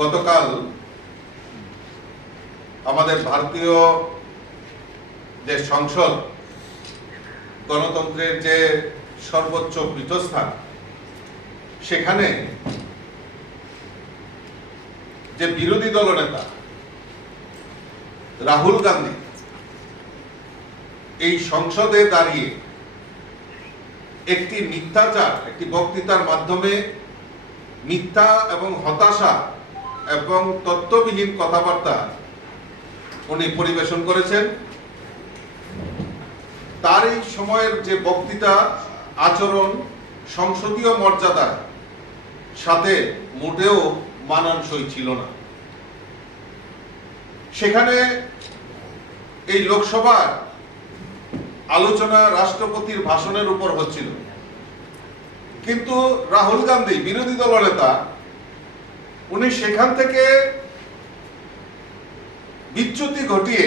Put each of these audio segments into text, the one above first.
গতকাল আমাদের ভারতীয় যে সংসদ, গণতন্ত্রের যে সর্বোচ্চ পীঠস্থান, সেখানে যে বিরোধী দলনেতা রাহুল গান্ধী এই সংসদে দাঁড়িয়ে একটি মিথ্যাচার, একটি বক্তৃতার মাধ্যমে মিথ্যা এবং হতাশা এবং তথ্যবিহীন কথাবার্তা উনি পরিবেশন করেছেন। তার এই সময়ের যে বক্তৃতা, আচরণ সংসদীয় মর্যাদার সাথে মোটেও মানানসই ছিল না। সেখানে এই লোকসভার আলোচনা রাষ্ট্রপতির ভাষণের উপর হচ্ছিল, কিন্তু রাহুল গান্ধী বিরোধী দলনেতা উনি সেখান থেকে বিচ্যুতি ঘটিয়ে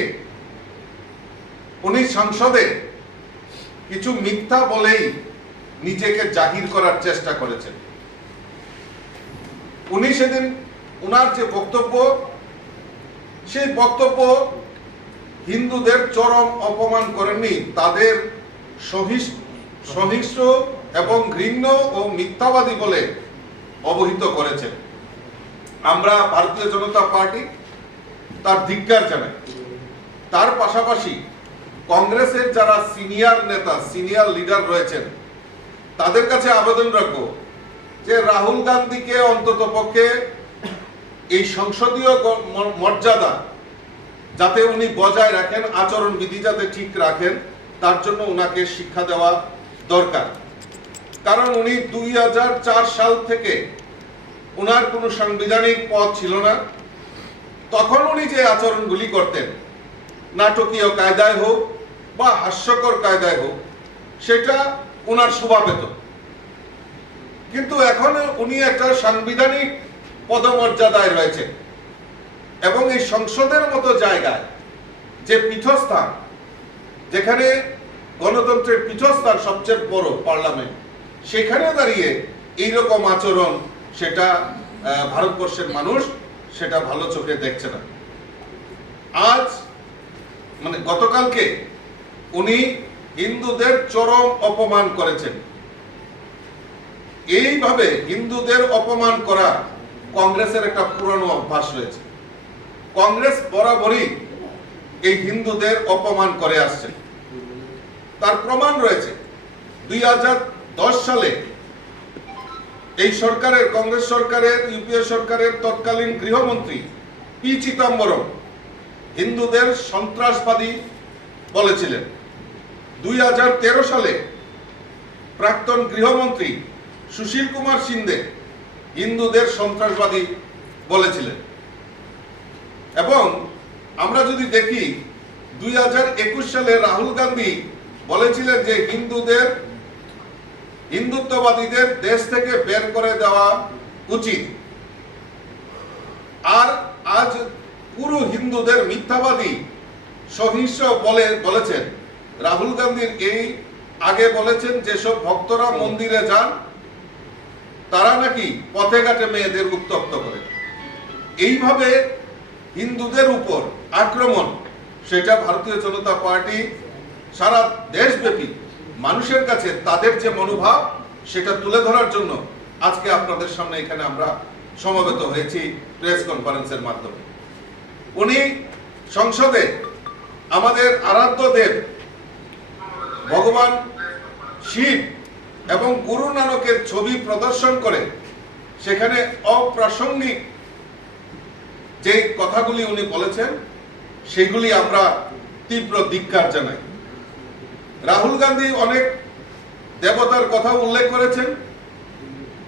উনি সংসদে কিছু মিথ্যা বলেই নিজেকে জাহির করার চেষ্টা করেছেন। উনি সেদিন উনার যে বক্তব্য, সেই বক্তব্য হিন্দুদের চরম অপমান করেননি, তাদের সহিংস্র এবং ঘৃণ্য ও মিথ্যাবাদী বলে অবহিত করেছেন। আমরা ভারতীয় জনতা পার্টি তার ধিক্কার জানাই। তার পাশাপাশি কংগ্রেসের যারা সিনিয়র নেতা, সিনিয়র লিডার রয়েছেন, তাদের কাছে আবেদন রাখবো যে রাহুল গান্ধীকে অন্তত পক্ষে এই সংসদীয় মর্যাদা যাতে উনি বজায় রাখেন, আচরণ বিধি যাতে ঠিক রাখেন, তার জন্য উনাকে শিক্ষা দেওয়া দরকার। কারণ উনি 2004 সাল থেকে উনার কোনো সাংবিধানিক পদ ছিল না। তখন উনি যে আচরণগুলি করতেন, নাটকীয় কায়দায় হোক বা হাস্যকর কায়দায় হোক, সেটা উনার শোভা পেত। কিন্তু এখন উনি একটা সাংবিধানিক পদমর্যাদায় রয়েছে এবং এই সংসদের মতো জায়গায়, যে পীঠস্থান, যেখানে গণতন্ত্রের পীঠস্থান সবচেয়ে বড় পার্লামেন্ট, সেখানে দাঁড়িয়ে এইরকম আচরণ, সেটা ভারতবর্ষের মানুষ সেটা ভালো চোখে দেখছে না। আজ মানে গতকালকে উনি হিন্দুদের চরম অপমান করেছেন। এইভাবে হিন্দুদের অপমান করা কংগ্রেসের একটা পুরনো অভ্যাস রয়েছে। কংগ্রেস বরাবরই এই হিন্দুদের অপমান করে আসছে। তার প্রমাণ রয়েছে। 2010 সালে এই সরকারের, কংগ্রেস সরকারের, ইউপিএ সরকারের তৎকালীন গৃহমন্ত্রী পি চিদম্বরম হিন্দুদের সন্ত্রাসবাদী বলেছিলেন। 2013 সালে প্রাক্তন গৃহমন্ত্রী সুশীল কুমার সিন্ধে হিন্দুদের সন্ত্রাসবাদী বলেছিলেন। এবং আমরা যদি দেখি 2021 সালে রাহুল গান্ধী বলেছিলেন যে হিন্দুত্ববাদীদের দেশ থেকে বের করে দেওয়া উচিত। আর আজ পুরো হিন্দুদের মিথ্যাবাদী, সহিংস্র বলেছেন। রাহুল গান্ধীর এই আগে বলেছেন যেসব ভক্তরা মন্দিরে যান তারা নাকি পথে ঘাটে মেয়েদের উত্ত্যক্ত করে। এইভাবে হিন্দুদের উপর আক্রমণ, সেটা ভারতীয় জনতা পার্টি সারা দেশব্যাপী মানুষের কাছে তাদের যে মনোভাব, সেটা তুলে ধরার জন্য আজকে আপনাদের সামনে এখানে আমরা সমবেত হয়েছি প্রেস কনফারেন্সের মাধ্যমে। উনি সংসদে আমাদের আরাধ্য দেব ভগবান শিব এবং গুরু নানকের ছবি প্রদর্শন করে সেখানে অপ্রাসঙ্গিক যে কথাগুলি উনি বলেছেন, সেগুলি আমরা তীব্র ধিক্কার জানাই। রাহুল গান্ধী অনেক দেবতার কথা উল্লেখ করেছেন,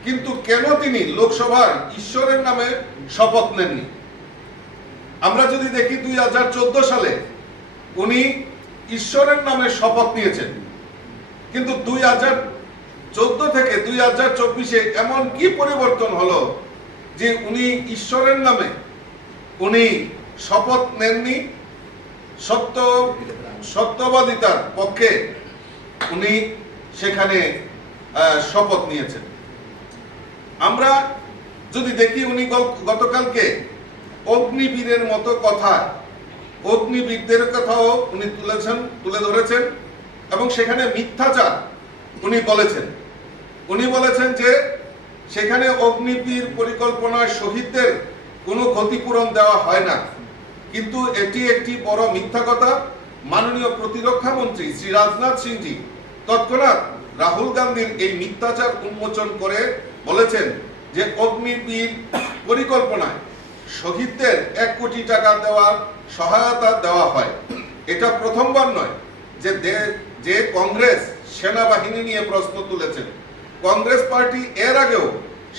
কিন্তু কেন তিনি লোকসভার ঈশ্বরের নামে শপথ নেননি? আমরা যদি দেখি 2014 সালে উনি ঈশ্বরের নামে শপথ নিয়েছেন, কিন্তু 2014 থেকে 2024-এ এমন কি পরিবর্তন হলো যে উনি ঈশ্বরের নামে উনি শপথ নেননি? সত্যবাদিতার পক্ষে উনি সেখানে শপথ নিয়েছেন। আমরা যদি দেখি উনি গতকালকে অগ্নিবীরের মতো কথা, অগ্নিবীরদের কথাও উনি তুলে ধরেছেন এবং সেখানে মিথ্যাচার উনি বলেছেন যে সেখানে অগ্নিবীর পরিকল্পনায় শহীদদের কোনো ক্ষতিপূরণ দেওয়া হয় না, কিন্তু এটি একটি বড় মিথ্যা কথা। মাননীয় প্রতিরক্ষা মন্ত্রী শ্রী রাজনাথ সিংজি তৎক্ষণাৎ রাহুল গান্ধীর এই মিথ্যাচার উন্মোচন করে বলেছেন যে অগ্নিবীর পরিকল্পনায় শহীদদের 1 কোটি টাকা দেওয়ার সহায়তা দেওয়া হয়। এটা প্রথমবার নয় যে কংগ্রেস সেনাবাহিনী নিয়ে প্রশ্ন তুলেছেন। কংগ্রেস পার্টি এর আগেও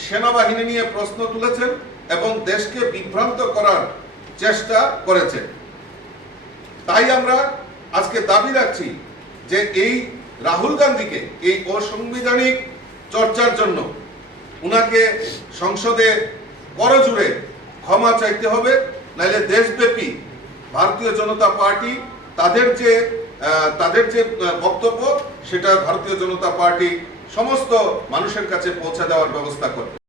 সেনাবাহিনী নিয়ে প্রশ্ন তুলেছেন এবং দেশকে বিভ্রান্ত করার চেষ্টা করেছে। তাই আমরা আজকে দাবি রাখছি যে এই রাহুল গান্ধীকে এই অসাংবিধানিক চর্চার জন্য উনাকে সংসদে করজোড়ে ক্ষমা চাইতে হবে, নাইলে দেশব্যাপী ভারতীয় জনতা পার্টি তাদের যে বক্তব্য সেটা ভারতীয় জনতা পার্টি সমস্ত মানুষের কাছে পৌঁছে দেওয়ার ব্যবস্থা করবে।